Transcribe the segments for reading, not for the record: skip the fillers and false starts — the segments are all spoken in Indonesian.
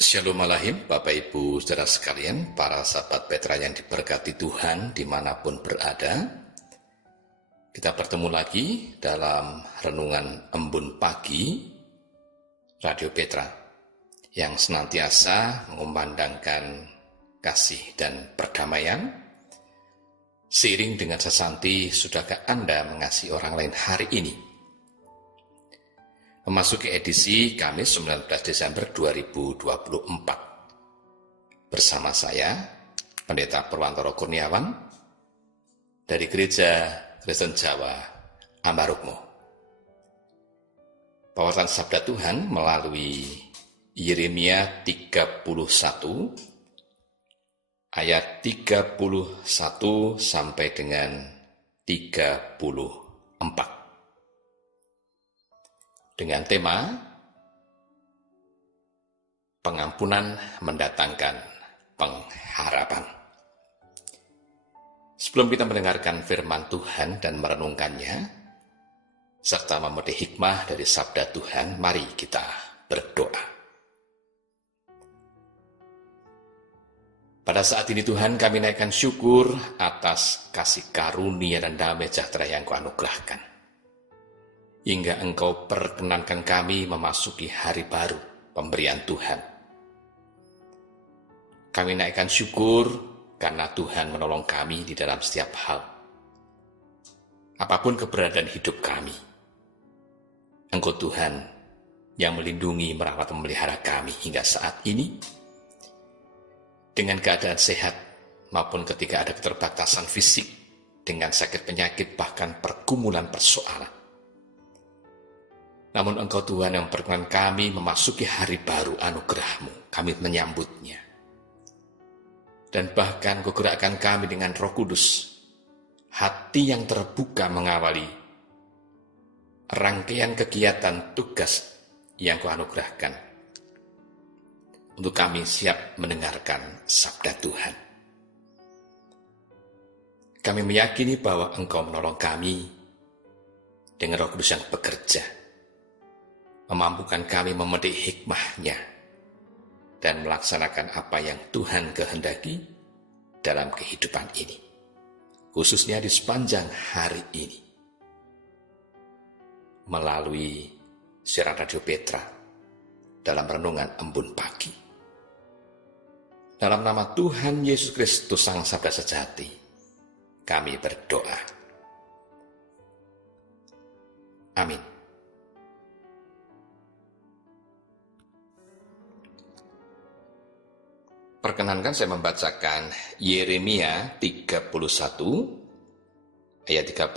Shalom Alahim, Bapak Ibu Saudara sekalian, para sahabat Petra yang diberkati Tuhan dimanapun berada. Kita bertemu lagi dalam Renungan Embun Pagi Radio Petra yang senantiasa mengumandangkan kasih dan perdamaian. Seiring dengan sesanti, sudahkah Anda mengasihi orang lain hari ini? Memasuki edisi Kamis 19 Desember 2024. Bersama saya, Pendeta Purwantoro Kurniawan, dari Gereja Kristen Jawa Ambarukmo. Pawasan Sabda Tuhan melalui Yeremia 31, ayat 31 sampai dengan 34. Dengan tema pengampunan mendatangkan pengharapan. Sebelum kita mendengarkan firman Tuhan dan merenungkannya, serta memetik hikmah dari sabda Tuhan, mari kita berdoa. Pada saat ini Tuhan, kami naikkan syukur atas kasih karunia dan damai sejahtera yang Kau anugerahkan, hingga Engkau perkenankan kami memasuki hari baru pemberian Tuhan. Kami naikkan syukur karena Tuhan menolong kami di dalam setiap hal. Apapun keberadaan hidup kami, Engkau Tuhan yang melindungi, merawat, memelihara kami hingga saat ini, dengan keadaan sehat maupun ketika ada keterbatasan fisik, dengan sakit penyakit, bahkan pergumulan persoalan. Namun Engkau Tuhan yang berkenan kami memasuki hari baru anugerah-Mu, kami menyambutnya. Dan bahkan Kau gerakkan kami dengan Roh Kudus, hati yang terbuka mengawali rangkaian kegiatan tugas yang Kau anugerahkan, untuk kami siap mendengarkan sabda Tuhan. Kami meyakini bahwa Engkau menolong kami dengan Roh Kudus yang bekerja, memampukan kami memetik hikmahnya dan melaksanakan apa yang Tuhan kehendaki dalam kehidupan ini, khususnya di sepanjang hari ini, melalui siaran Radio Petra dalam Renungan Embun Pagi. Dalam nama Tuhan Yesus Kristus Sang Sabda Sejati, kami berdoa. Amin. Perkenankan saya membacakan Yeremia 31 ayat 31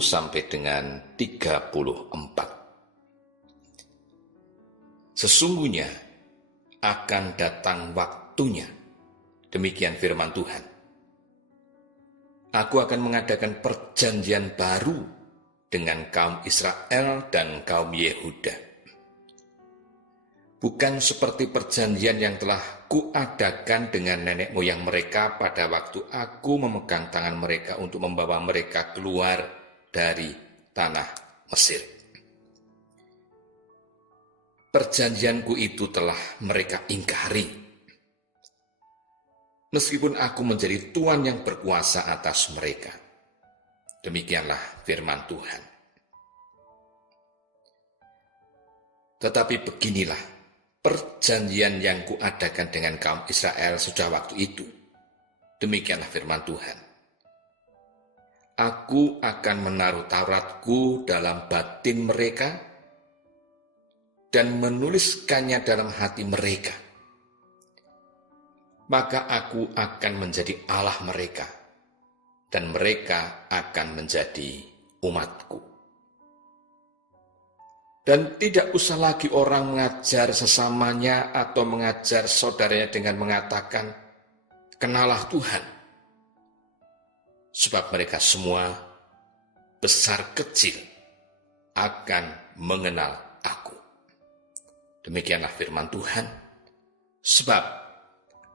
sampai dengan 34. Sesungguhnya akan datang waktunya, demikian firman Tuhan. Aku akan mengadakan perjanjian baru dengan kaum Israel dan kaum Yehuda. Bukan seperti perjanjian yang telah kuadakan dengan nenek moyang mereka pada waktu aku memegang tangan mereka untuk membawa mereka keluar dari tanah Mesir. Perjanjianku itu telah mereka ingkari, meskipun aku menjadi Tuhan yang berkuasa atas mereka. Demikianlah firman Tuhan. Tetapi beginilah perjanjian yang kuadakan dengan kaum Israel sejak waktu itu. Demikianlah firman Tuhan. Aku akan menaruh Tauratku dalam batin mereka dan menuliskannya dalam hati mereka. Maka aku akan menjadi Allah mereka dan mereka akan menjadi umatku. Dan tidak usah lagi orang mengajar sesamanya atau mengajar saudaranya dengan mengatakan, kenalah Tuhan. Sebab mereka semua, besar kecil, akan mengenal aku. Demikianlah firman Tuhan. Sebab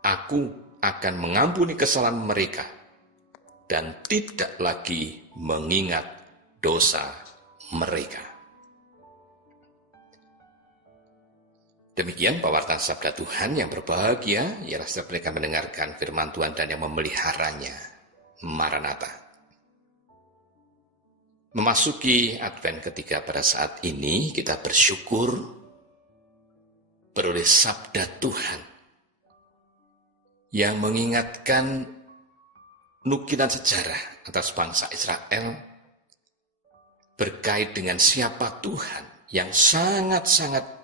aku akan mengampuni kesalahan mereka dan tidak lagi mengingat dosa mereka. Demikian pewartaan sabda Tuhan. Yang berbahagia ialah setiap mereka mendengarkan firman Tuhan dan yang memeliharanya. Maranatha. Memasuki Advent ketiga pada saat ini, kita bersyukur beroleh sabda Tuhan yang mengingatkan nukilan sejarah atas bangsa Israel berkait dengan siapa Tuhan yang sangat-sangat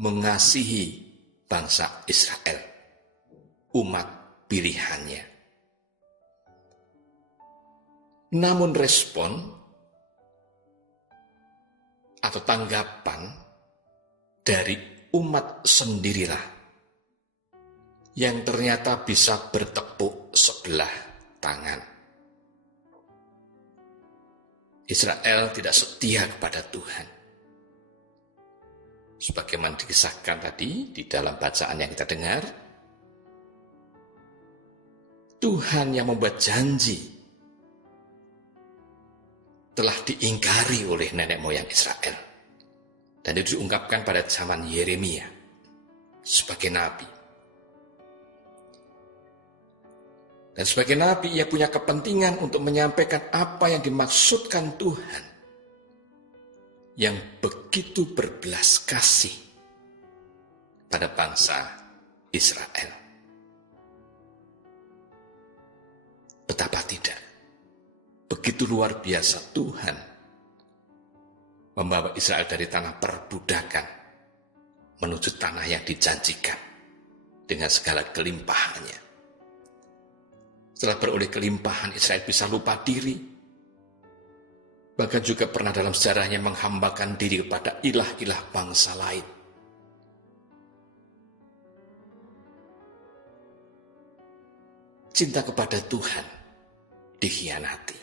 mengasihi bangsa Israel, umat pilihannya. Namun respon atau tanggapan dari umat sendirilah yang ternyata bisa bertepuk sebelah tangan. Israel tidak setia kepada Tuhan. Sebagaimana dikisahkan tadi di dalam bacaan yang kita dengar, Tuhan yang membuat janji telah diingkari oleh nenek moyang Israel. Dan itu diungkapkan pada zaman Yeremia sebagai nabi. Dan sebagai nabi ia punya kepentingan untuk menyampaikan apa yang dimaksudkan Tuhan yang begitu berbelas kasih pada bangsa Israel. Betapa tidak, begitu luar biasa Tuhan membawa Israel dari tanah perbudakan menuju tanah yang dijanjikan dengan segala kelimpahannya. Setelah beroleh kelimpahan, Israel bisa lupa diri. Bahkan juga pernah dalam sejarahnya menghambakan diri kepada ilah-ilah bangsa lain. Cinta kepada Tuhan dikhianati.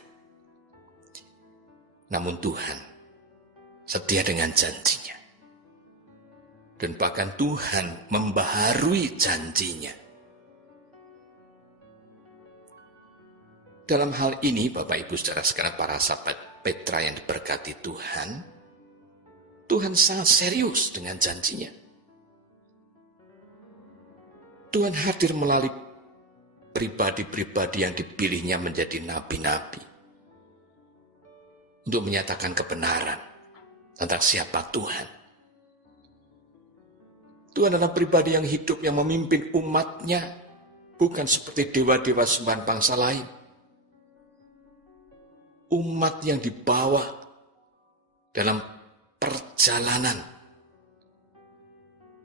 Namun Tuhan setia dengan janjinya. Dan bahkan Tuhan membaharui janjinya. Dalam hal ini, Bapak Ibu saudara sekalian, para sahabat Petra yang diberkati Tuhan, Tuhan sangat serius dengan janjinya. Tuhan hadir melalui pribadi-pribadi yang dipilihnya menjadi nabi-nabi untuk menyatakan kebenaran tentang siapa Tuhan. Tuhan adalah pribadi yang hidup, yang memimpin umatnya, bukan seperti dewa-dewa sembahan bangsa lain. Umat yang dibawa dalam perjalanan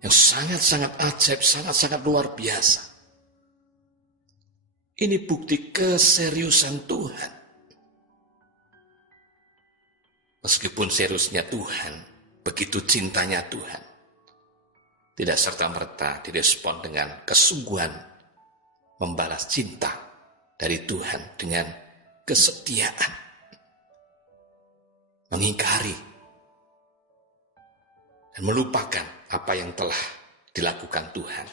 yang sangat-sangat ajaib, sangat-sangat luar biasa. Ini bukti keseriusan Tuhan. Meskipun seriusnya Tuhan, begitu cintanya Tuhan, tidak serta-merta direspon dengan kesungguhan membalas cinta dari Tuhan dengan kesetiaan. Mengingkari dan melupakan apa yang telah dilakukan Tuhan.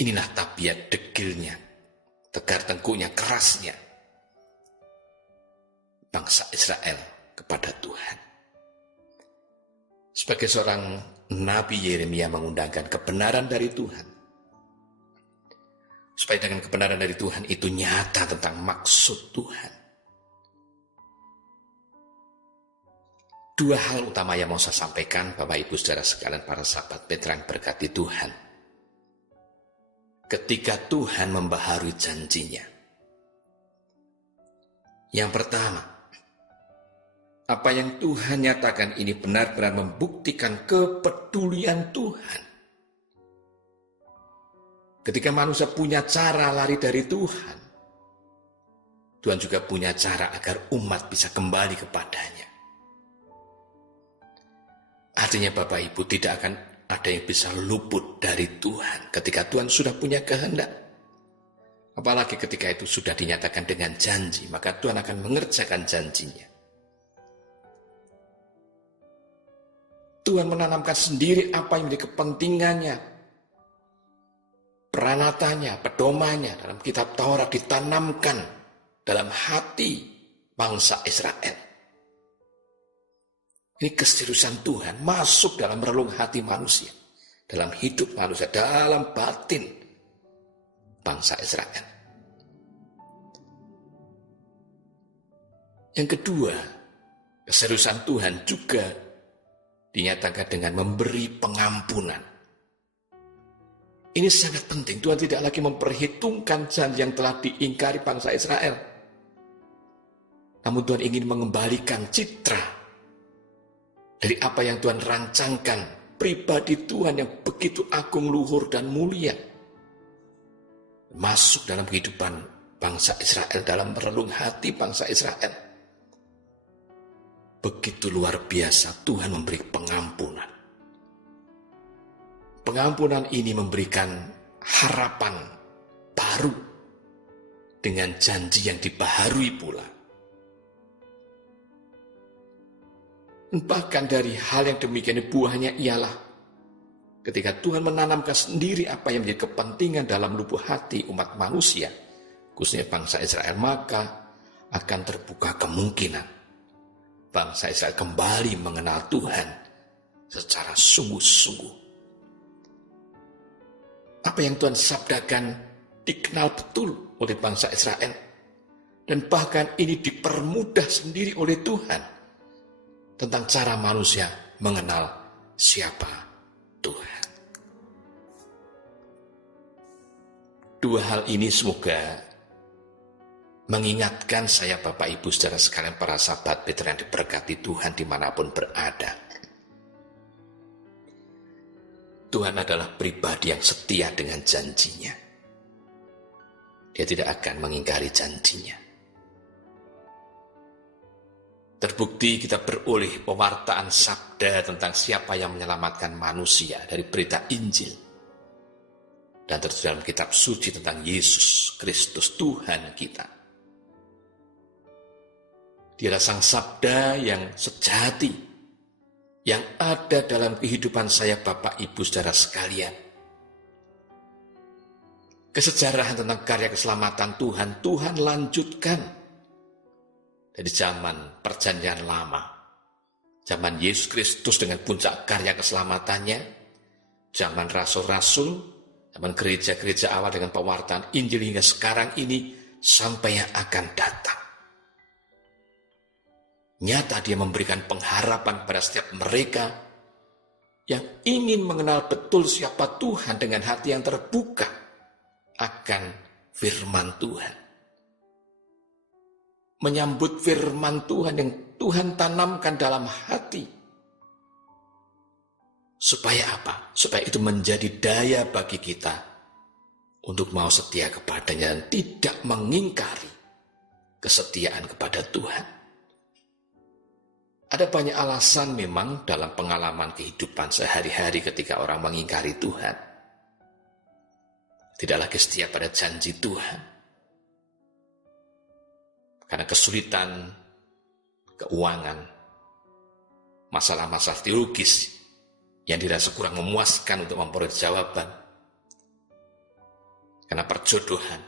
Inilah tabiat degilnya, tegar tengkuknya, kerasnya bangsa Israel kepada Tuhan. Sebagai seorang Nabi, Yeremia mengundangkan kebenaran dari Tuhan. Supaya dengan kebenaran dari Tuhan itu nyata tentang maksud Tuhan. Dua hal utama yang mau saya sampaikan, Bapak Ibu saudara sekalian, para sahabat Petra yang berkati Tuhan. Ketika Tuhan membaharui janjinya. Yang pertama, apa yang Tuhan nyatakan ini benar-benar membuktikan kepedulian Tuhan. Ketika manusia punya cara lari dari Tuhan, Tuhan juga punya cara agar umat bisa kembali kepadanya. Artinya Bapak Ibu, tidak akan ada yang bisa luput dari Tuhan ketika Tuhan sudah punya kehendak. Apalagi ketika itu sudah dinyatakan dengan janji, maka Tuhan akan mengerjakan janjinya. Tuhan menanamkan sendiri apa yang menjadi kepentingannya, peranatanya, pedomannya dalam kitab Taurat ditanamkan dalam hati bangsa Israel. Ini keseriusan Tuhan masuk dalam relung hati manusia, dalam hidup manusia, dalam batin bangsa Israel. Yang kedua, keseriusan Tuhan juga dinyatakan dengan memberi pengampunan. Ini sangat penting. Tuhan tidak lagi memperhitungkan janji yang telah diingkari bangsa Israel. Namun Tuhan ingin mengembalikan citra dari apa yang Tuhan rancangkan, pribadi Tuhan yang begitu agung, luhur, dan mulia, masuk dalam kehidupan bangsa Israel, dalam relung hati bangsa Israel. Begitu luar biasa Tuhan memberi pengampunan. Pengampunan ini memberikan harapan baru dengan janji yang dibaharui pula. Bahkan dari hal yang demikian buahnya ialah ketika Tuhan menanamkan sendiri apa yang menjadi kepentingan dalam lubuk hati umat manusia, khususnya bangsa Israel, maka akan terbuka kemungkinan bangsa Israel kembali mengenal Tuhan secara sungguh-sungguh. Apa yang Tuhan sabdakan dikenal betul oleh bangsa Israel. Dan bahkan ini dipermudah sendiri oleh Tuhan tentang cara manusia mengenal siapa Tuhan. Dua hal ini semoga mengingatkan saya, Bapak Ibu saudara sekalian, para sahabat Petra yang diberkati Tuhan dimanapun berada. Tuhan adalah pribadi yang setia dengan janjinya. Dia tidak akan mengingkari janjinya. Terbukti kita beroleh pewartaan sabda tentang siapa yang menyelamatkan manusia dari berita Injil. Dan terus dalam kitab suci tentang Yesus Kristus Tuhan kita. Dialah sang sabda yang sejati, yang ada dalam kehidupan saya, Bapak Ibu saudara sekalian. Kesejarahan tentang karya keselamatan Tuhan, Tuhan lanjutkan dari zaman perjanjian lama, zaman Yesus Kristus dengan puncak karya keselamatannya, zaman rasul-rasul, zaman gereja-gereja awal dengan pewartaan Injil hingga sekarang ini sampai yang akan datang. Nyata dia memberikan pengharapan pada setiap mereka yang ingin mengenal betul siapa Tuhan dengan hati yang terbuka akan firman Tuhan. Menyambut firman Tuhan yang Tuhan tanamkan dalam hati. Supaya apa? Supaya itu menjadi daya bagi kita untuk mau setia kepadanya dan tidak mengingkari kesetiaan kepada Tuhan. Ada banyak alasan memang dalam pengalaman kehidupan sehari-hari ketika orang mengingkari Tuhan. Tidak lagi setia pada janji Tuhan. Karena kesulitan, keuangan, masalah-masalah teologis yang dirasa kurang memuaskan untuk memperoleh jawaban. Karena perjodohan,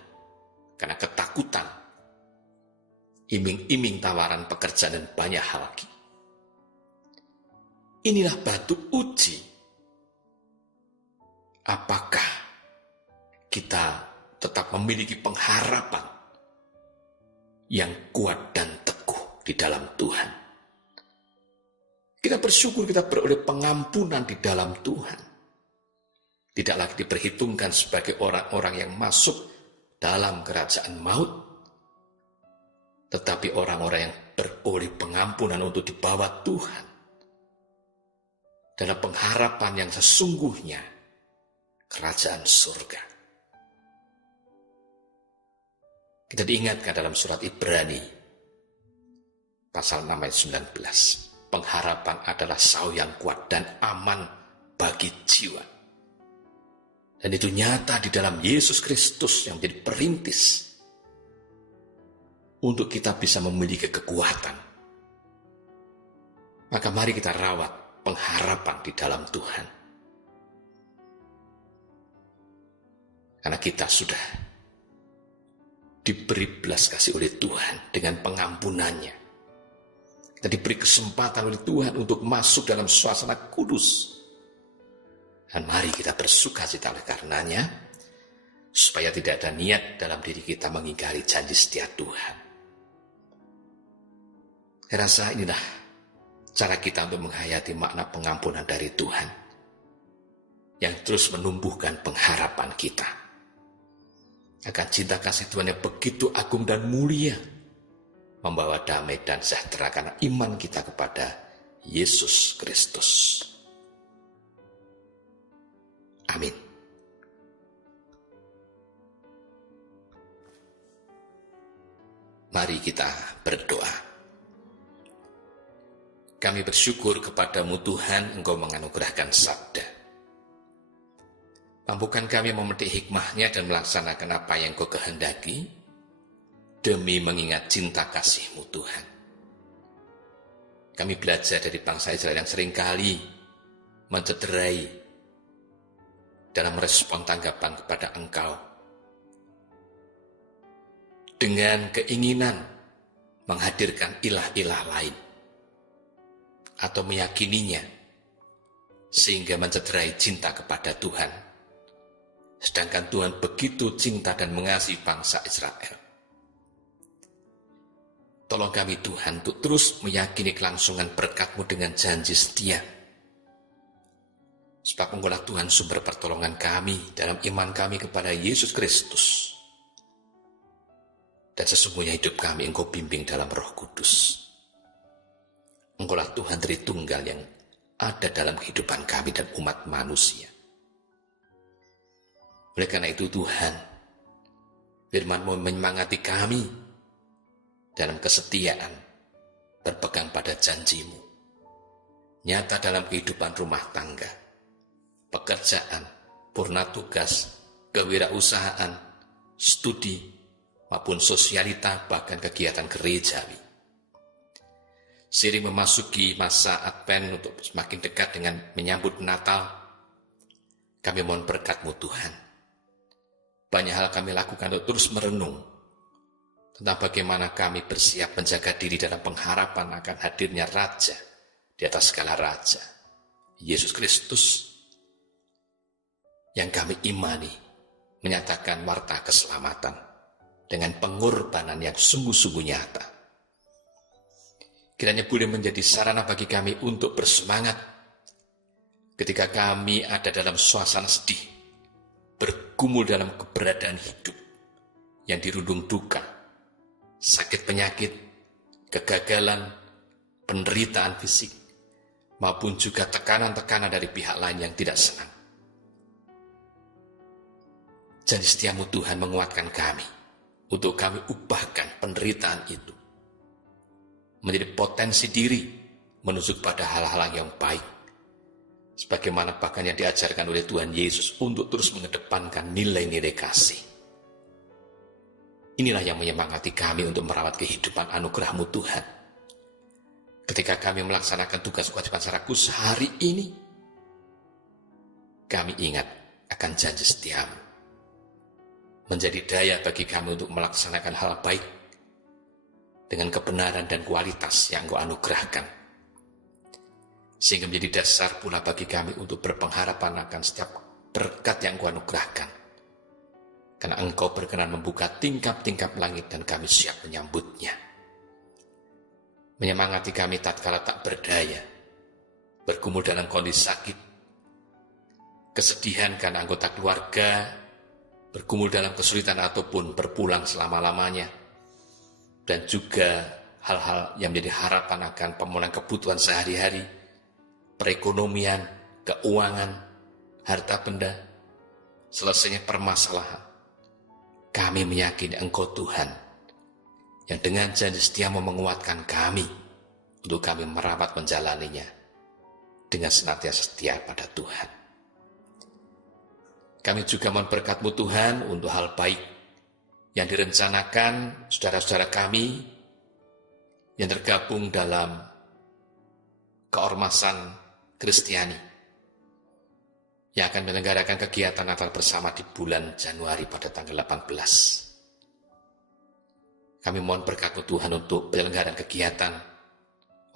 karena ketakutan, iming-iming tawaran pekerjaan dan banyak hal lagi. Inilah batu uji. Apakah kita tetap memiliki pengharapan yang kuat dan teguh di dalam Tuhan? Kita bersyukur kita beroleh pengampunan di dalam Tuhan. Tidak lagi diperhitungkan sebagai orang-orang yang masuk dalam kerajaan maut, tetapi orang-orang yang beroleh pengampunan untuk dibawa Tuhan dalam pengharapan yang sesungguhnya kerajaan surga. Kita diingatkan dalam surat Ibrani pasal 6 ayat 19. Pengharapan adalah sau yang kuat dan aman bagi jiwa. Dan itu nyata di dalam Yesus Kristus yang menjadi perintis untuk kita bisa memiliki kekuatan. Maka mari kita rawat pengharapan di dalam Tuhan. Karena kita sudah diberi belas kasih oleh Tuhan dengan pengampunannya. Kita dan diberi kesempatan oleh Tuhan untuk masuk dalam suasana kudus. Dan mari kita bersukacita oleh karenanya, supaya tidak ada niat dalam diri kita mengingkari janji setia Tuhan. Saya rasa inilah cara kita untuk menghayati makna pengampunan dari Tuhan, yang terus menumbuhkan pengharapan kita akan cinta kasih Tuhan yang begitu agung dan mulia, membawa damai dan sejahtera karena iman kita kepada Yesus Kristus. Amin. Mari kita berdoa. Kami bersyukur kepadamu Tuhan, Engkau menganugerahkan sabda. Mampukan kami memetik hikmahnya dan melaksanakan apa yang Engkau kehendaki, demi mengingat cinta kasih-Mu Tuhan. Kami belajar dari bangsa Israel yang seringkali mencederai dalam respon tanggapan kepada Engkau, dengan keinginan menghadirkan ilah-ilah lain atau meyakininya, sehingga mencederai cinta kepada Tuhan. Sedangkan Tuhan begitu cinta dan mengasihi bangsa Israel. Tolong kami Tuhan untuk terus meyakini kelangsungan berkat-Mu dengan janji setia. Sebab Engkaulah Tuhan sumber pertolongan kami dalam iman kami kepada Yesus Kristus. Dan sesungguhnya hidup kami Engkau bimbing dalam Roh Kudus. Engkaulah Tuhan Tritunggal yang ada dalam kehidupan kami dan umat manusia. Oleh karena itu Tuhan, firman-Mu menyemangati kami dalam kesetiaan, berpegang pada janji-Mu, nyata dalam kehidupan rumah tangga, pekerjaan, purna tugas, kewirausahaan, studi, maupun sosialita, bahkan kegiatan gerejawi. Seiring memasuki masa Advent untuk semakin dekat dengan menyambut Natal, kami mohon berkat-Mu Tuhan. Banyak hal kami lakukan untuk terus merenung tentang bagaimana kami bersiap menjaga diri dalam pengharapan akan hadirnya Raja di atas segala Raja, Yesus Kristus, yang kami imani menyatakan warta keselamatan dengan pengorbanan yang sungguh-sungguh nyata. Kiranya boleh menjadi sarana bagi kami untuk bersemangat ketika kami ada dalam suasana sedih, bergumul dalam keberadaan hidup yang dirundung duka, sakit penyakit, kegagalan, penderitaan fisik, maupun juga tekanan-tekanan dari pihak lain yang tidak senang. Janji setia-Mu Tuhan menguatkan kami untuk kami ubahkan penderitaan itu menjadi potensi diri menuju pada hal-hal yang baik, sebagaimana bahkan yang diajarkan oleh Tuhan Yesus untuk terus mengedepankan nilai-nilai kasih. Inilah yang menyemangati kami untuk merawat kehidupan anugerah-Mu Tuhan. Ketika kami melaksanakan tugas kewajiban secara khusus hari ini, kami ingat akan janji setia-Mu, menjadi daya bagi kami untuk melaksanakan hal baik dengan kebenaran dan kualitas yang Engkau anugerahkan, sehingga menjadi dasar pula bagi kami untuk berpengharapan akan setiap berkat yang Engkau anugerahkan, karena Engkau berkenan membuka tingkap-tingkap langit dan kami siap menyambutnya. Menyemangati kami tatkala tak berdaya, bergumul dalam kondisi sakit, kesedihan karena anggota keluarga, bergumul dalam kesulitan ataupun berpulang selama-lamanya, dan juga hal-hal yang menjadi harapan akan pemulihan kebutuhan sehari-hari, perekonomian, keuangan, harta benda, selesainya permasalahan. Kami meyakini Engkau Tuhan, yang dengan janji setia-Mu menguatkan kami untuk kami merawat menjalaninya dengan senantiasa setia pada Tuhan. Kami juga mohon berkat-Mu Tuhan untuk hal baik yang direncanakan saudara-saudara kami yang tergabung dalam keormasan Kristiani yang akan menyelenggarakan kegiatan Natal bersama di bulan Januari pada tanggal 18. Kami mohon berkat-Mu Tuhan untuk penyelenggaraan kegiatan,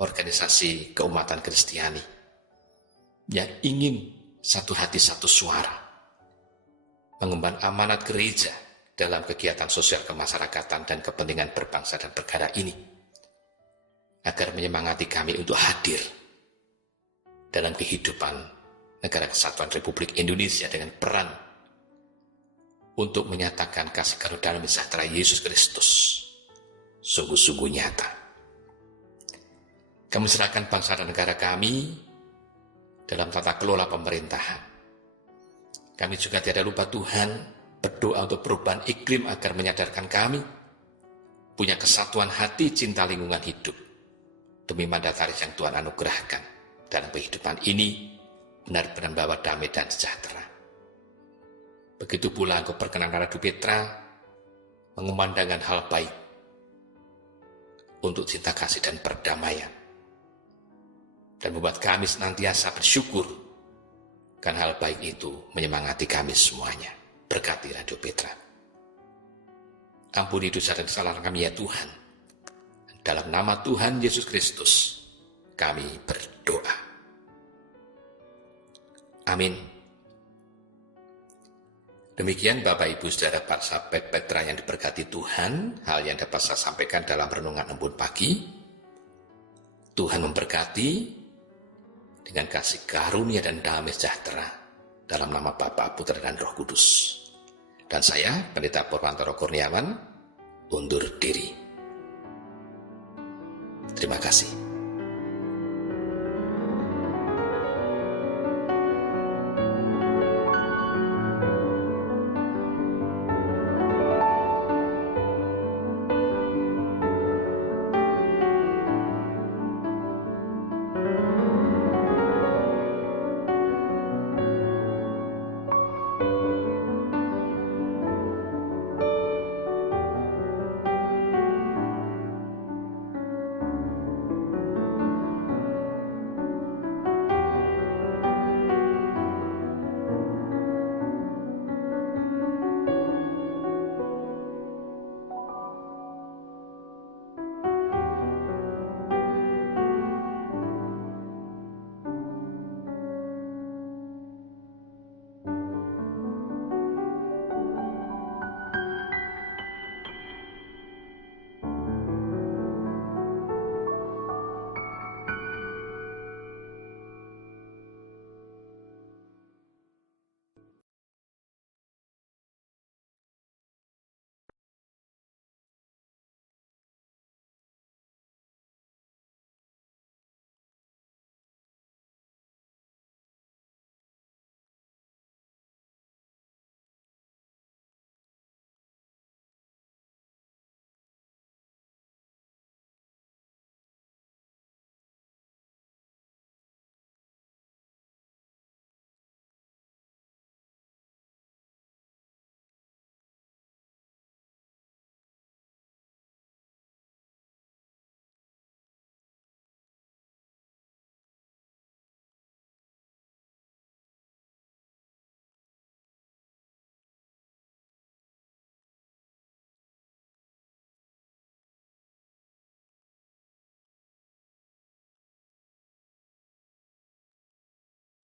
organisasi keumatan Kristiani yang ingin satu hati satu suara mengemban amanat gereja dalam kegiatan sosial kemasyarakatan dan kepentingan berbangsa dan bernegara ini, agar menyemangati kami untuk hadir dalam kehidupan negara kesatuan Republik Indonesia dengan peran untuk menyatakan kasih karunia dan sejahtera Yesus Kristus sungguh-sungguh nyata. Kami serahkan bangsa dan negara kami dalam tata kelola pemerintahan. Kami juga tidak lupa Tuhan berdoa untuk perubahan iklim agar menyadarkan kami punya kesatuan hati cinta lingkungan hidup demi mandataris yang Tuhan anugerahkan dalam kehidupan ini benar-benar membawa damai dan sejahtera. Begitu pula Engkau perkenankan Radio Petra mengumandangkan hal baik untuk cinta kasih dan perdamaian, dan membuat kami senantiasa bersyukur karena hal baik itu menyemangati kami semuanya. Berkati Radio Petra. Ampuni dosa dan kesalahan kami ya Tuhan. Dalam nama Tuhan Yesus Kristus kami berdoa. Amin. Demikian Bapak Ibu Saudara para sahabat Petra yang diberkati Tuhan, hal yang dapat saya sampaikan dalam renungan embun pagi. Tuhan memberkati dengan kasih karunia dan damai sejahtera dalam nama Bapa, Putra dan Roh Kudus. Dan saya, Pendeta Purwantoro Kurniawan, undur diri. Terima kasih.